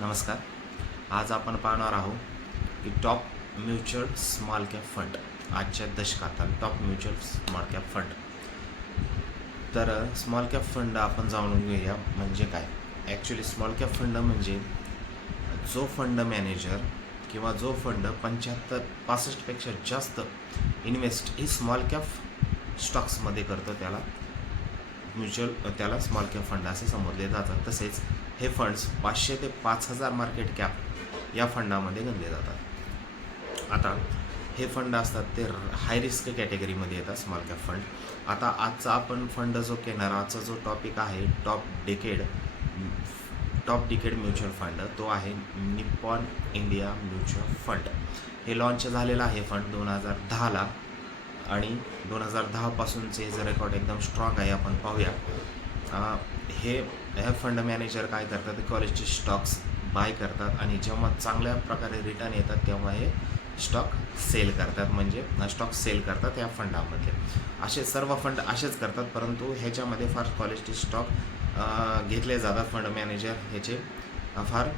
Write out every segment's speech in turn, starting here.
नमस्कार. आज आपण पाहणार आहोत की top mutual small cap fund आजच्या दशकातील top mutual small cap fund. तर स्मॉल कॅप फंड आपण जाणून घेऊया म्हणजे काय. ॲक्च्युली स्मॉल कॅप फंड म्हणजे जो फंड मॅनेजर किंवा जो फंड 65पेक्षा जास्त इन्व्हेस्ट ही स्मॉल कॅप स्टॉक्समध्ये करतो त्याला स्मॉल कॅप फंड असे संबोधले जातात. तसेच हे फंड्स 500 ते 5000 मार्केट कॅप या फंडामध्ये गणले जातात. आता हे फंड असतात ते हाय रिस्क कॅटेगरीमध्ये येतात स्मॉल कॅप फंड. आता आजचा आपण फंड जो घेणार, आजचा जो टॉपिक आहे टॉप डिकेड म्युच्युअल फंड, तो आहे निप्पॉन इंडिया म्युच्युअल फंड. हे लॉन्च झालेलं आहे फंड 2010ला आणि 2010पासूनचे जे रेकॉर्ड एकदम स्ट्रॉंग आहे. आपण पाहूया. हे फंड मॅनेजर काय करतात, क्वालिटी स्टॉक्स बाय करतात आणि जेव्हा चांगल्या प्रकारे रिटर्न येतात तेव्हा हे स्टॉक सेल करतात, म्हणजे स्टॉक सेल करतात या फंडामधले. असे सर्व फंड असेच करतात, परंतु ह्याच्यामध्ये फार क्वालिटी स्टॉक घेतले जातात. फंड मॅनेजर ह्याचे फार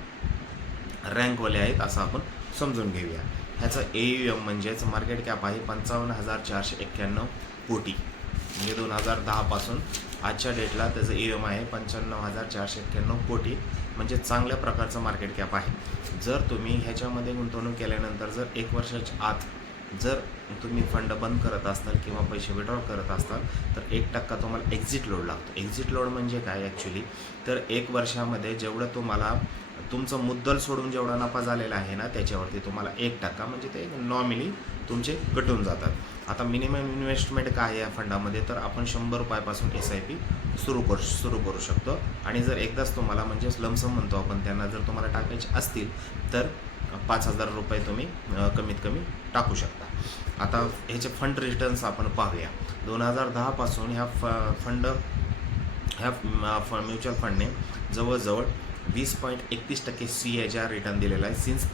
रँकवाले आहेत असं आपण समजून घेऊया. ह्याचं AUM म्हणजेच मार्केट कॅप आहे 55,491 कोटी, म्हणजे 2010पासून आजच्या डेटला त्याचं AUM आहे 55,491 कोटी, म्हणजे चांगल्या प्रकारचं मार्केट कॅप आहे. जर तुम्ही ह्याच्यामध्ये गुंतवणूक केल्यानंतर जर 1 वर्षाच्या आत जर तुम्ही फंड बंद करत असाल किंवा पैसे विड्रॉ करत असाल तर 1% तुम्हाला एक्झिट लोड लागतो. एक्झिट लोड म्हणजे काय ॲक्च्युली, तर 1 वर्षामध्ये जेवढं तुम्हाला तुमचं मुद्दल सोडून जेवढा नफा झालेला आहे ना त्याच्यावरती तुम्हाला 1% म्हणजे ते नॉर्मली तुमचे कटून जातात. आता मिनिमम इन्व्हेस्टमेंट काय आहे या फंडामध्ये, तर आपण 100 रुपयापासून SIP सुरू करू शकतो. आणि जर एकदाच तुम्हाला म्हणजेच लमसम म्हणतो आपण त्यांना, जर तुम्हाला टाकायचे असतील तर 5,000 रुपये तुम्ही कमीत कमी टाकू शकता. आता ह्याचे फंड रिटर्न्स आपण पाहूया. 2010पासून ह्या म्युच्युअल फंडने जवळजवळ 20.31% CAGR रिटर्न दिलेला आहे. सिन्स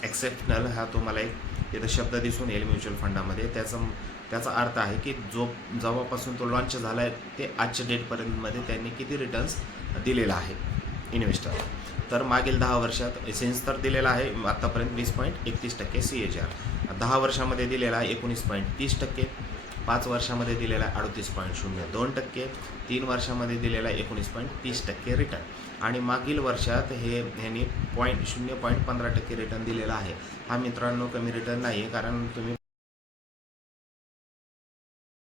एक्सेप्शनल हा तुम्हाला एक इथं शब्द दिसून येईल म्युच्युअल फंडामध्ये. त्याचा अर्थ आहे की जेव्हापासून तो लॉन्च झाला आहे ते आजच्या डेटपर्यंतमध्ये त्यांनी किती रिटर्न्स दिलेला आहे इन्व्हेस्टर. तर मागील 10 वर्षात सिन्स तर दिलेला आहे आत्तापर्यंत 20.31% CAGR, 10 वर्षामध्ये दिलेला आहे 19.30%, 5 वर्षामध्ये दिलेला आहे 38.02%, 3 वर्षामध्ये दिलेला आहे 19.30% रिटर्न, आणि मागील वर्षात ह्यांनी 0.15% रिटर्न दिलेला आहे. हा मित्रांनो कमी रिटर्न नाही आहे, कारण तुम्ही